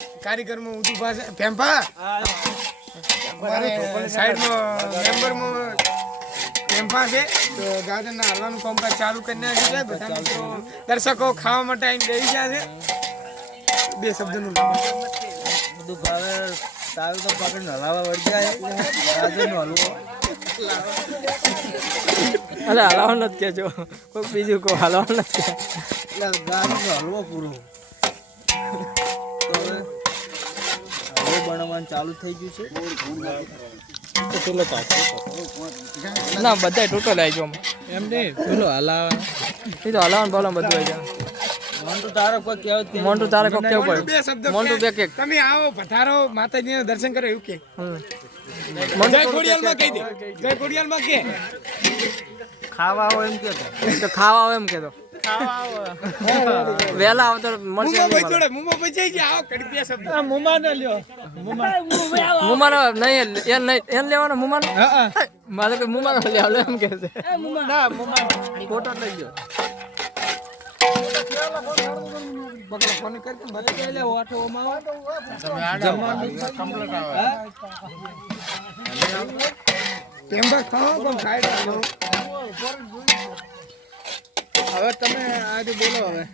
कार्यक्रम में उठू पास फेंपा साइड में मेंबर में फेंपा से तो गाजर ना हलવાનું કામકાજ ચાલુ કરી નાખ્યું છે બધા મિત્રો દર્શકો ખાવા માટે આવીને બેસી ગયા છે બે શબ્દનું બધું ભાવે તારું તો પકડ હલાવા વળી જાય ગાજરનો હલવો અલે હલાવ નથી કેજો કોઈ બીજું કોઈ હલાવ નથી એટલે ગાજરનો હલવો પૂરો તો હવે હલવો બનાવવાનું ચાલુ થઈ ગયું છે ના બધા ટોટલ આવી ગયો એમ નહીં પેલો હલાવા એ તો હલાવવાનું બોલવાનું બધું આવી જાય મોન્ટુ તારે કોઈ કહેવત મોન્ટુ તારે કોઈ કેવું બે પડે શબ્દ મોન્ટુ બે કે તમે આવો પધારો માતાજીના દર્શન કરો એવું કે મોન્ટુ જય ખોડિયાલમાં કહી દે જય ખોડિયાલમાં કે ખાવા આવો એમ કે તો ખાવા આવે એમ કેતો વેલા આવે તો મળશે મુમો ભાઈ જઈ જાય આવો કડી બે શબ્દ મુમા ને લ્યો મુમાનો નહીં એન લેવાનો મુમાનો મારે કોઈ મુમાનો લેવાનો એમ કે છે ના મુમા ફોટો લઈ ગયો બકરો ફોન કરી બતાવી લે ઓઠો ઓમાં કમ્પ્લીટ આવે પેમ્બા ખાઓ પણ સાઈડ આવો હવે તમે આજે બોલો હવે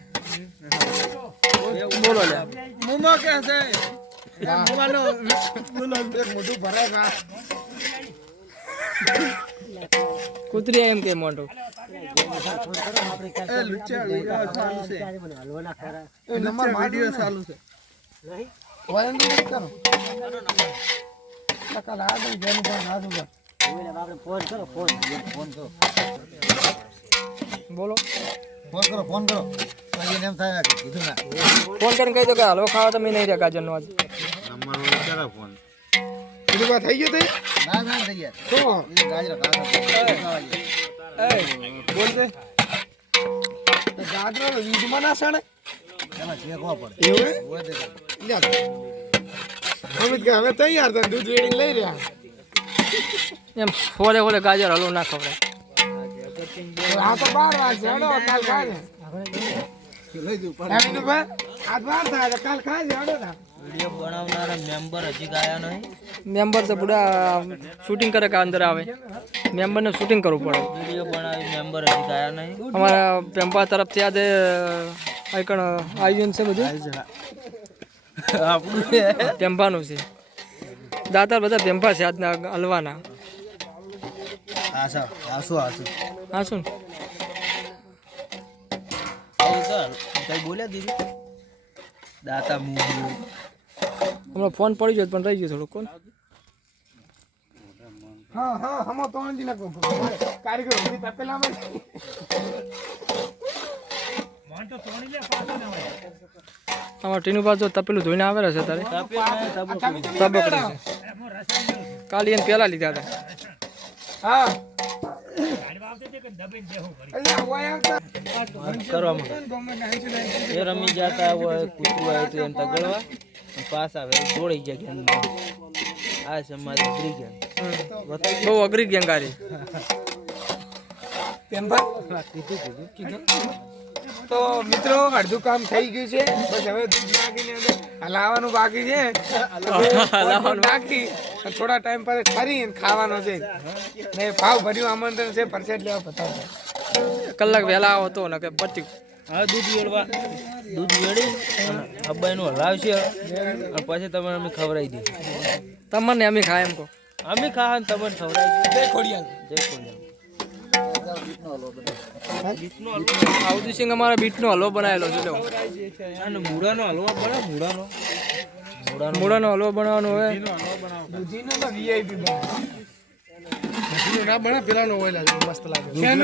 બોલો લે મુમો કે છે મુમાનો બોલો એક મોટું ભરાય ના કૂતરી એમ કે મોન્ટુ એ લુચ્ચા વિડિયો ચાલુ છે એ નંબર વિડિયો ચાલુ છે વાયન દે કરો લકા લા દે જેનું પણ ના દઉં આપણે ફોન કરો ફોન કરો બોલો ફોન કરો પછી એમ થાય કે કીધું ના ફોન કરીને કહી દો કે હલવો ખાવા તમે નહીં રહ્યા ગાજરનો આજ નંબર ઓલો કરો ફોન કીધું વાત થઈ ગયો તે ના થઈ ગયા તો એ ગાજર ખાતા એ બોલ દે ગાડરો વીજમાં ના સણે એમાં શેકવા પડે એવું હોય તે લે અમિત કે હવે તૈયાર થા દૂધ રેડી લઈ રહ્યા એમ ફોલે ફોલે ગાજર હલવો ના ખવડાય આ તો 12 વાગે હેડો કાલ ખાજે લઈ દઉં એનું બા આ 12 થાય કાલ ખાજે હેડો ના વિડિયો બનાવનારા મેમ્બર હજી આયા નહીં મેમ્બર તો પૂરા શૂટિંગ કરે કે અંદર આવે મેમ્બરને શૂટિંગ કરવું પડે વિડિયો બનાવી મેમ્બર હજી આયા નહીં અમારા પેમ્પા તરફથી આજે આઈકણ આયોજન છે બધું આપણું પેમ્પાનું છે દાતાર બધા પેમ્પા છે આજના હલવાના આસુ હા શું કઈ બોલ્યા દીદી દાતા મૂવી હમણાં ફોન પડી ગયો પણ રહી ગયો થોડું કોણ હા હમો તો અંજી ના કારીગર ઉભી તપેલા માં તમારા ટીનું બાજુ તપેલું ધોઈને આવેલા છે તારે તબકડી છે કાલે એને પેલા લીધા હતા હા એ રમી જતા હોય કૂતરું આવ્યું હતું એમ તગડવા પાસ આવે દોડી ગયા ગેંગમાં આ સમાજ અઘરી ગેંગ બહુ અઘરી ગેંગારી કીધું તો મિત્રો અડધું કામ થઈ ગયું છે બસ હવે દૂધ નાખીને હલાવવાનું બાકી છે નાખી થોડા ટાઈમ પછી ફરી ખાવાનો છે ને ભાવ ભર્યું આમંત્રણ છે પરસેટ લેવા બતાવો કલાક વહેલા આવો તો ને કે પત્યું હવે દૂધ વેડી અબ્બાઈનું હલાવશે અને પછી તમે અમે ખવડાવી દઈએ તમને અમે ખાય એમ કહો અમે ખાવા ને તમને ખવડાવી જય ખોડિયાલ જય ખોડિયાલ આવતું સિંહ અમારા બીટનો હલવો બનાવેલો છે લો અને મૂળાનો હલવો બને મૂળાનો હલવો બનાવવાનો હોય દૂધીનો તો વીઆઈપી બને દૂધીનો ના બને પેલાનો હોય મસ્ત લાગે